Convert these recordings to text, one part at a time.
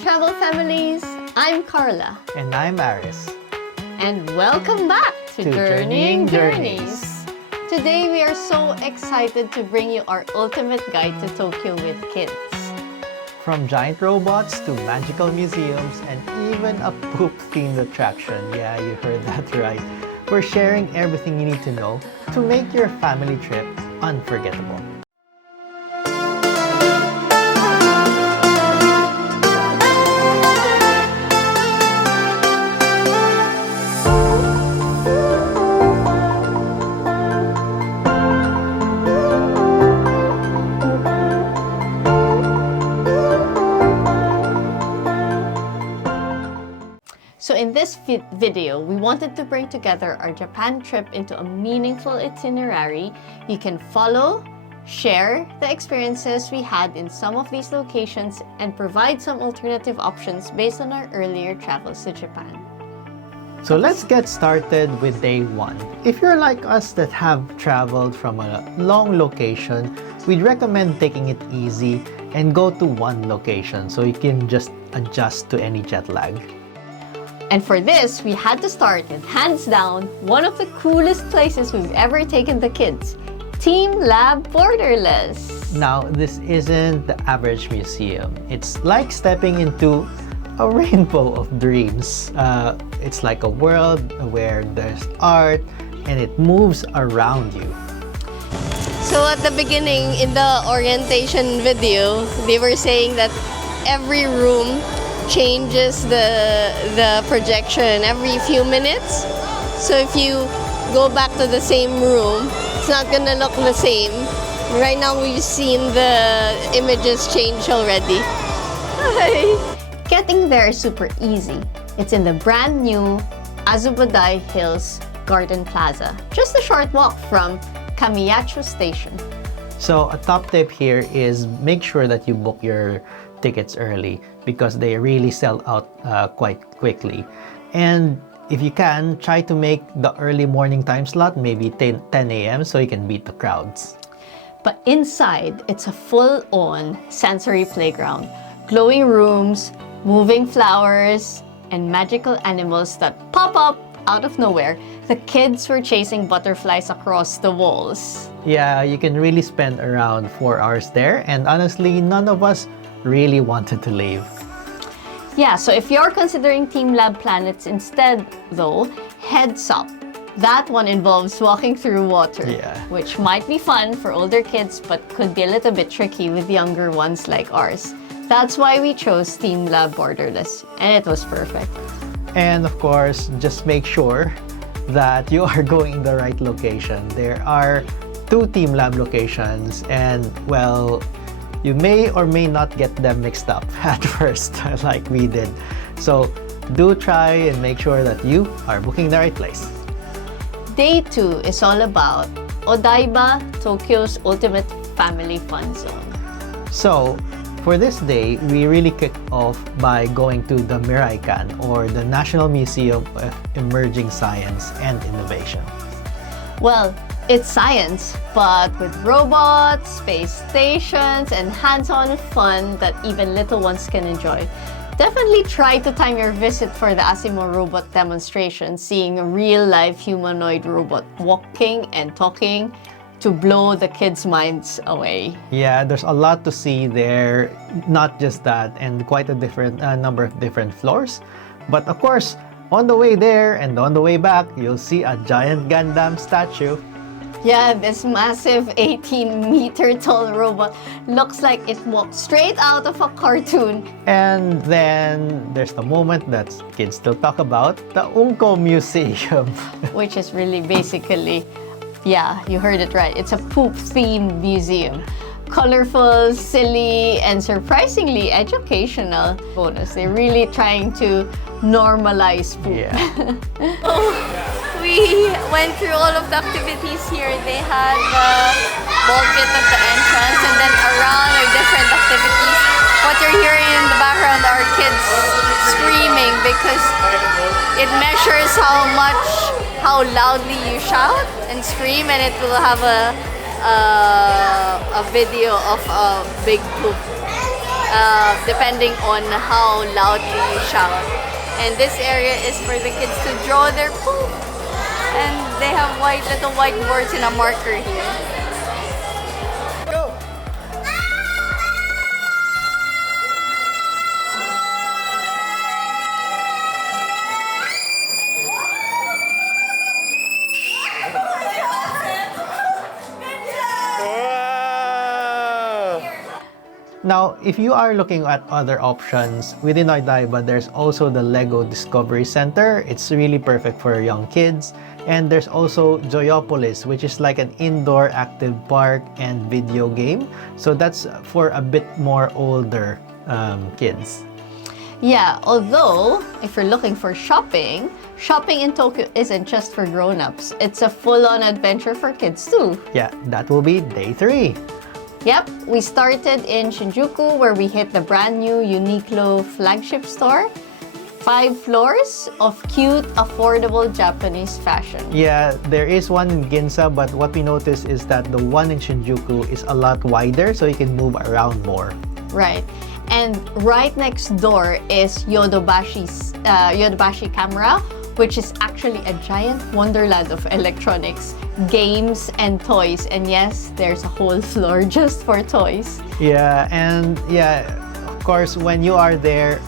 travel families. I'm Carla. And I'm Aris. And welcome back to Journeying Journeys. Today we are so excited to bring you our ultimate guide to Tokyo with kids. From giant robots to magical museums and even a poop-themed attraction. Yeah, you heard that right. We're sharing everything you need to know to make your family trip unforgettable. So in this video, we wanted to bring together our Japan trip into a meaningful itinerary. You can follow, share the experiences we had in some of these locations, and provide some alternative options based on our earlier travels to Japan. So let's get started with day one. If you're like us that have traveled from a long location, we'd recommend taking it easy and go to one location so you can just adjust to any jet lag. And for this, we had to start with, hands down, one of the coolest places we've ever taken the kids, teamLab Borderless. Now, this isn't the average museum. It's like stepping into a rainbow of dreams. It's like a world where there's art and it moves around you. So at the beginning, in the orientation video, they were saying that every room changes the projection every few minutes. So if you go back to the same room, it's not gonna look the same. Right now we've seen the images change already. Hi. Getting there is super easy. It's in the brand new Azubadai Hills Garden Plaza, just a short walk from Kamiyacho Station. So a top tip here is make sure that you book your tickets early because they really sell out quite quickly. And if you can, try to make the early morning time slot, maybe 10 a.m. so you can beat the crowds. But inside, it's a full-on sensory playground. Glowing rooms, moving flowers, and magical animals that pop up out of nowhere. The kids were chasing butterflies across the walls. Yeah, you can really spend around 4 hours there, and honestly, none of us really wanted to leave. Yeah, so if you're considering teamLab Planets instead, though, heads up. That one involves walking through water, which might be fun for older kids, but could be a little bit tricky with younger ones like ours. That's why we chose teamLab Borderless, and it was perfect. And of course, just make sure that you are going in the right location. There are 2 teamLab locations, and well, you may or may not get them mixed up at first, like we did. So do try and make sure that you are booking the right place. Day 2 is all about Odaiba, Tokyo's ultimate family fun zone. So for this day, we really kicked off by going to the Miraikan, or the National Museum of Emerging Science and Innovation. Well, it's science, but with robots, space stations, and hands-on fun that even little ones can enjoy. Definitely try to time your visit for the Asimo robot demonstration, seeing a real-life humanoid robot walking and talking to blow the kids' minds away. Yeah, there's a lot to see there. Not just that, and quite a different number of different floors. But of course, on the way there and on the way back, you'll see a giant Gundam statue. Yeah, this massive 18-meter tall robot looks like it walked straight out of a cartoon. And then there's the moment that kids still talk about, the Unko Museum. Which is really basically, yeah, you heard it right. It's a poop-themed museum. Colorful, silly, and surprisingly educational. Bonus, they're really trying to normalize poop. Yeah. We went through all of the activities here. They had the ball pit at the entrance, and then around are different activities. What you're hearing in the background are kids screaming because it measures how loudly you shout and scream, and it will have a video of a big poop. depending on how loudly you shout. And this area is for the kids to draw their poop. And they have little whiteboards and a marker here. Go! Now, if you are looking at other options within Odaiba, there's also the Lego Discovery Center. It's really perfect for young kids. And there's also Joyopolis, which is like an indoor active park and video game. So that's for a bit more older kids. Yeah, although if you're looking for shopping in Tokyo isn't just for grown-ups. It's a full-on adventure for kids too. Yeah, that will be day 3. Yep, we started in Shinjuku where we hit the brand new Uniqlo flagship store. 5 floors of cute, affordable Japanese fashion. Yeah, there is one in Ginza, but what we noticed is that the one in Shinjuku is a lot wider, so you can move around more. Right. And right next door is Yodobashi Camera, which is actually a giant wonderland of electronics, games, and toys. And yes, there's a whole floor just for toys. Yeah, and yeah, of course, when you are there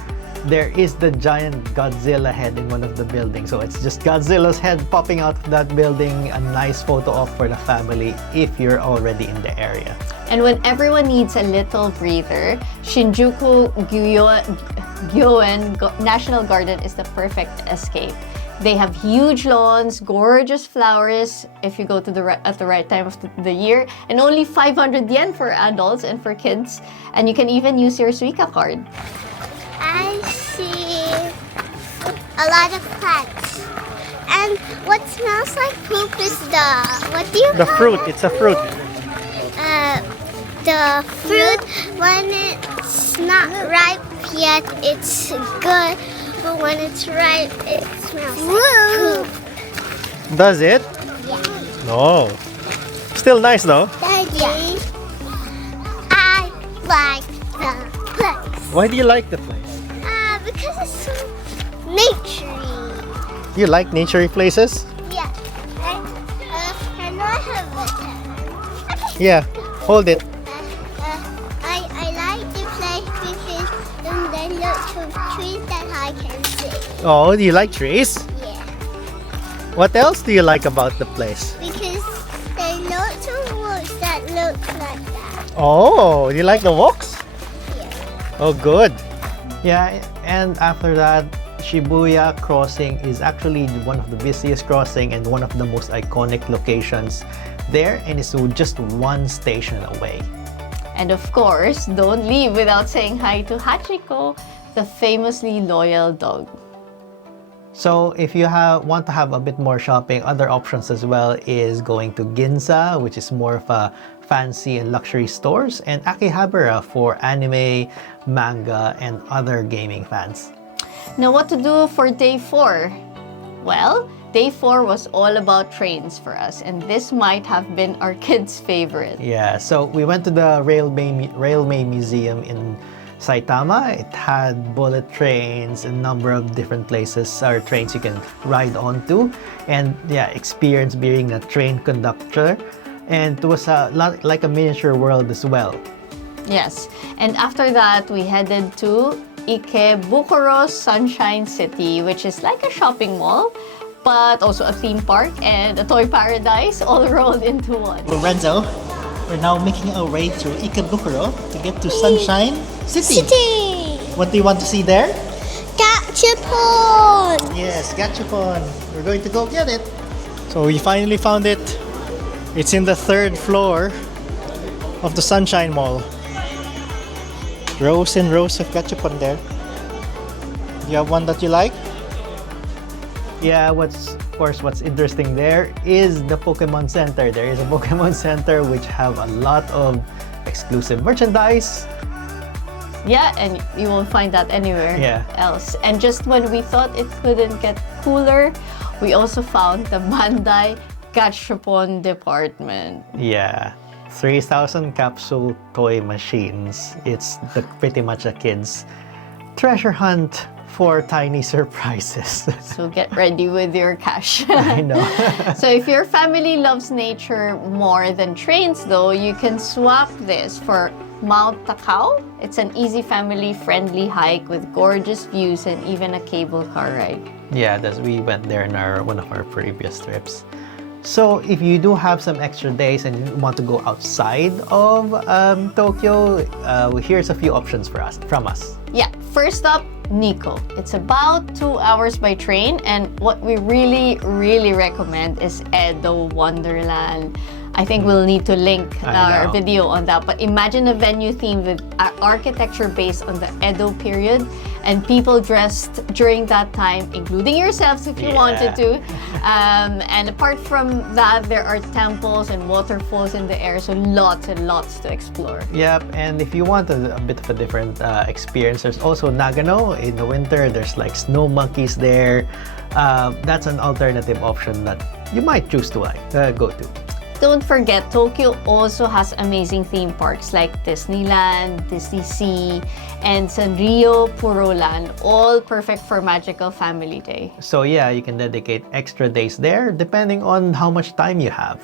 is the giant Godzilla head in one of the buildings. So it's just Godzilla's head popping out of that building. A nice photo op for the family if you're already in the area. And when everyone needs a little breather, Shinjuku Gyoen National Garden is the perfect escape. They have huge lawns, gorgeous flowers if you go to at the right time of the year, and only 500 yen for adults and for kids. And you can even use your Suica card. I see a lot of plants. And what smells like poop is what do you The call fruit, it? it's a fruit. The fruit, when it's not ripe yet, it's good. But when it's ripe, it smells like poop. Does it? Yeah. No. Still nice though. Daddy, I like the place. Why do you like the place? Because it's so naturey. You like naturey places? Yeah. And I have a pen. Yeah, hold it. I like the place because there are lots of trees that I can see. Oh, do you like trees? Yeah. What else do you like about the place? Because there are lots of walks that look like that. Oh, you like the walks? Yeah. Oh, good. Yeah, and after that, Shibuya Crossing is actually one of the busiest crossing and one of the most iconic locations there, and it's just one station away. And of course, don't leave without saying hi to Hachiko, the famously loyal dog. So if you want to have a bit more shopping, other options as well is going to Ginza, which is more of a fancy and luxury stores, and Akihabara for anime, manga, and other gaming fans. Now, what to do for day 4? Well, day 4 was all about trains for us, and this might have been our kids' favorite. Yeah, so we went to the Railway Museum in Saitama. It had bullet trains, a number of different places or trains you can ride onto, and yeah, experience being a train conductor. And it was a lot like a miniature world as well. Yes, and after that, we headed to Ikebukuro Sunshine City, which is like a shopping mall, but also a theme park and a toy paradise all rolled into one. Lorenzo, we're now making our way to Ikebukuro to get to Sunshine City. What do you want to see there? Gachapon! Yes, Gachapon. We're going to go get it. So we finally found it. It's in the 3rd floor of the Sunshine Mall. Rows and rows of Gachapon there. You have one that you like? Yeah, what's interesting there is the Pokémon Center. There is a Pokémon Center which have a lot of exclusive merchandise. Yeah, and you won't find that anywhere Yeah. else. And just when we thought it couldn't get cooler, we also found the Bandai Gachapon department. Yeah. 3,000 capsule toy machines. It's pretty much a kid's treasure hunt for tiny surprises. So get ready with your cash. I know. So if your family loves nature more than trains though, you can swap this for Mount Takao. It's an easy family-friendly hike with gorgeous views and even a cable car ride. Yeah, we went there in one of our previous trips. So if you do have some extra days and you want to go outside of Tokyo, here's a few options from us. Yeah, first up, Nikko. It's about 2 hours by train, and what we really recommend is Edo Wonderland. I think we'll need to link our video on that, but imagine a venue themed with architecture based on the Edo period and people dressed during that time, including yourselves if you wanted to. And apart from that, there are temples and waterfalls in the air, so lots and lots to explore. Yep, and if you want a bit of a different experience, there's also Nagano. In the winter, there's like snow monkeys there. That's an alternative option that you might choose to go to. Don't forget, Tokyo also has amazing theme parks like Disneyland, Disney Sea, and Sanrio Puroland, all perfect for magical family day. So yeah, you can dedicate extra days there depending on how much time you have.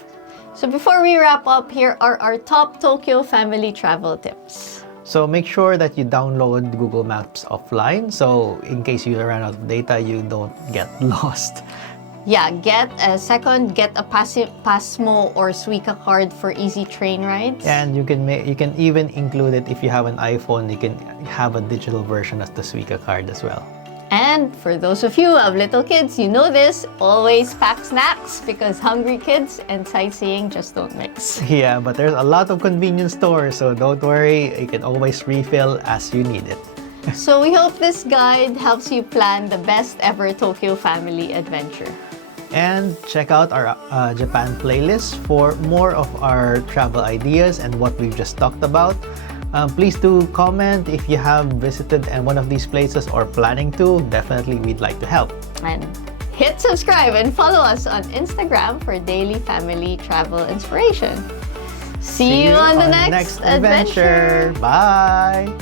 So before we wrap up, here are our top Tokyo family travel tips. So make sure that you download Google Maps offline, so in case you run out of data, you don't get lost. Yeah, get a Pasmo or Suica card for easy train rides. And you can even include it if you have an iPhone. You can have a digital version of the Suica card as well. And for those of you who have little kids, you know this, always pack snacks because hungry kids and sightseeing just don't mix. Yeah, but there's a lot of convenience stores, so don't worry, you can always refill as you need it. So we hope this guide helps you plan the best ever Tokyo family adventure. And check out our Japan playlist for more of our travel ideas and what we've just talked about. Please do comment if you have visited one of these places or planning to. Definitely, we'd like to help. And hit subscribe and follow us on Instagram for daily family travel inspiration. See you on the next adventure. Bye!